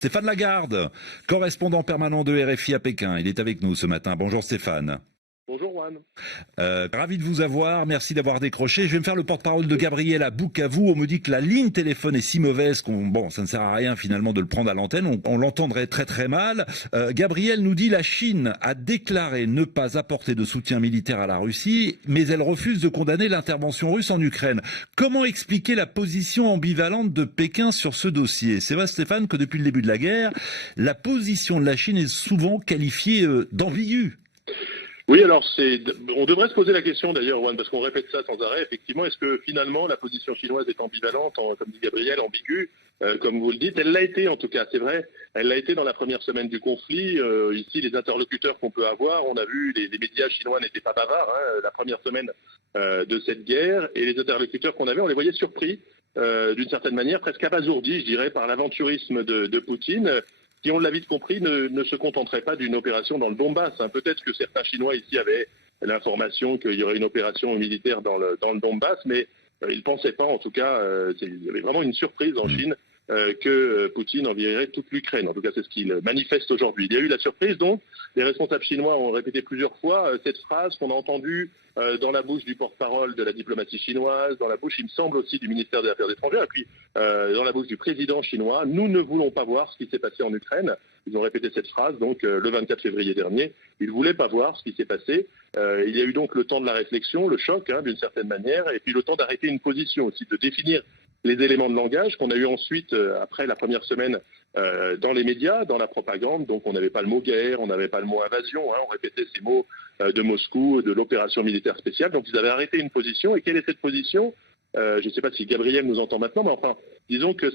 Stéphane Lagarde, correspondant permanent de RFI à Pékin. Il est avec nous ce matin. Bonjour Stéphane. Bonjour Juan. Ravi de vous avoir, merci d'avoir décroché. Je vais me faire le porte-parole de Gabriel à Bukavu. On me dit que la ligne téléphone est si mauvaise ça ne sert à rien finalement de le prendre à l'antenne. On l'entendrait très très mal. Gabriel nous dit la Chine a déclaré ne pas apporter de soutien militaire à la Russie, mais elle refuse de condamner l'intervention russe en Ukraine. Comment expliquer la position ambivalente de Pékin sur ce dossier? C'est vrai Stéphane que depuis le début de la guerre, la position de la Chine est souvent qualifiée d'ambiguë. Oui, alors on devrait se poser la question d'ailleurs, Juan, parce qu'on répète ça sans arrêt. Effectivement, est-ce que finalement la position chinoise est ambivalente, comme dit Gabriel, ambiguë, comme vous le dites? Elle l'a été en tout cas, c'est vrai. Elle l'a été dans la première semaine du conflit. Ici, les interlocuteurs qu'on peut avoir, on a vu les médias chinois n'étaient pas bavards la première semaine de cette guerre, et les interlocuteurs qu'on avait, on les voyait surpris, d'une certaine manière, presque abasourdis, je dirais, par l'aventurisme de Poutine, qui, on l'a vite compris, ne se contenterait pas d'une opération dans le Donbass. Peut-être que certains Chinois ici avaient l'information qu'il y aurait une opération militaire dans le Donbass, mais ils ne pensaient pas, en tout cas, il y avait vraiment une surprise en Chine que Poutine envahirait toute l'Ukraine. En tout cas, c'est ce qu'il manifeste aujourd'hui. Il y a eu la surprise, donc. Les responsables chinois ont répété plusieurs fois cette phrase qu'on a entendue dans la bouche du porte-parole de la diplomatie chinoise, dans la bouche, il me semble, aussi du ministère des Affaires étrangères, et puis dans la bouche du président chinois. Nous ne voulons pas voir ce qui s'est passé en Ukraine. Ils ont répété cette phrase, donc le 24 février dernier. Ils ne voulaient pas voir ce qui s'est passé. Il y a eu donc le temps de la réflexion, le choc, d'une certaine manière, et puis le temps d'arrêter une position aussi, de définir les éléments de langage qu'on a eu ensuite, après la première semaine, dans les médias, dans la propagande. Donc on n'avait pas le mot guerre, on n'avait pas le mot invasion, on répétait ces mots de Moscou, de l'opération militaire spéciale. Donc ils avaient arrêté une position. Et quelle est cette position? Je ne sais pas si Gabriel nous entend maintenant, mais enfin, disons que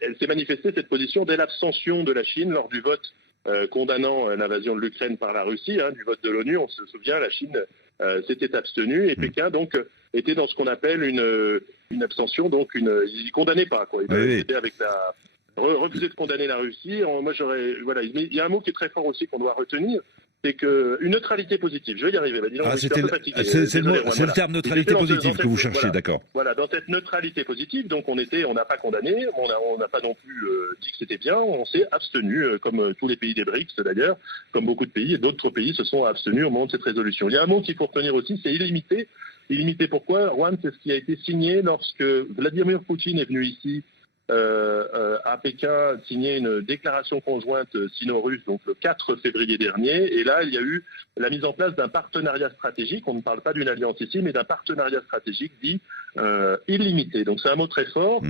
elle s'est manifestée, cette position, dès l'abstention de la Chine lors du vote condamnant l'invasion de l'Ukraine par la Russie, du vote de l'ONU. On se souvient, la Chine s'était abstenue, et Pékin donc était dans ce qu'on appelle une abstention, donc il ne condamnait pas, quoi. Était avec refuser de condamner la Russie. Il y a un mot qui est très fort aussi qu'on doit retenir, c'est une neutralité positive. Je vais y arriver. C'est le terme neutralité positive que vous cherchez, d'accord. Voilà, dans cette neutralité positive, donc on n'a pas condamné, on n'a pas non plus dit que c'était bien, on s'est abstenu, comme tous les pays des BRICS d'ailleurs, comme beaucoup de pays, et d'autres pays se sont abstenus au moment de cette résolution. Il y a un mot qu'il faut retenir aussi, c'est illimité. Illimité pourquoi? Juan, c'est ce qui a été signé lorsque Vladimir Poutine est venu ici à Pékin signer une déclaration conjointe sino-russe, donc le 4 février dernier. Et là, il y a eu la mise en place d'un partenariat stratégique. On ne parle pas d'une alliance ici, mais d'un partenariat stratégique dit illimité. Donc c'est un mot très fort.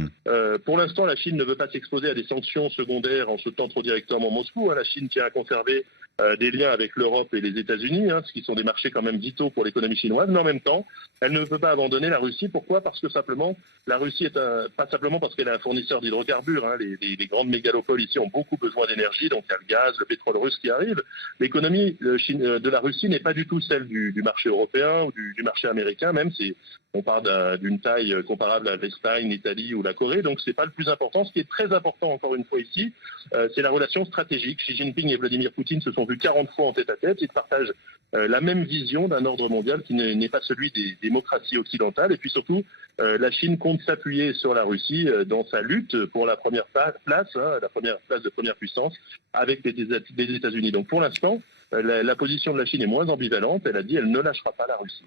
Pour l'instant, la Chine ne veut pas s'exposer à des sanctions secondaires en soutenant trop directement Moscou. La Chine tient à conserver des liens avec l'Europe et les États-Unis, ce qui sont des marchés quand même vitaux pour l'économie chinoise, mais en même temps, elle ne peut pas abandonner la Russie. Pourquoi? Parce que simplement, la Russie est pas simplement parce qu'elle est un fournisseur d'hydrocarbures. Les grandes mégalopoles ici ont beaucoup besoin d'énergie, donc il y a le gaz, le pétrole russe qui arrive. L'économie de la Russie n'est pas du tout celle du marché européen ou du marché américain, même si on parle d'une taille comparable à l'Espagne, l'Italie ou la Corée, donc c'est pas le plus important. Ce qui est très important, encore une fois ici, c'est la relation stratégique. Xi Jinping et Vladimir Poutine se sont vus 40 fois en tête-à-tête. Ils partagent la même vision d'un ordre mondial qui n'est pas celui des démocraties occidentales. Et puis surtout, la Chine compte s'appuyer sur la Russie dans sa lutte pour la première place, la première place de première puissance avec les États-Unis. Donc pour l'instant, la position de la Chine est moins ambivalente. Elle a dit qu'elle ne lâchera pas la Russie.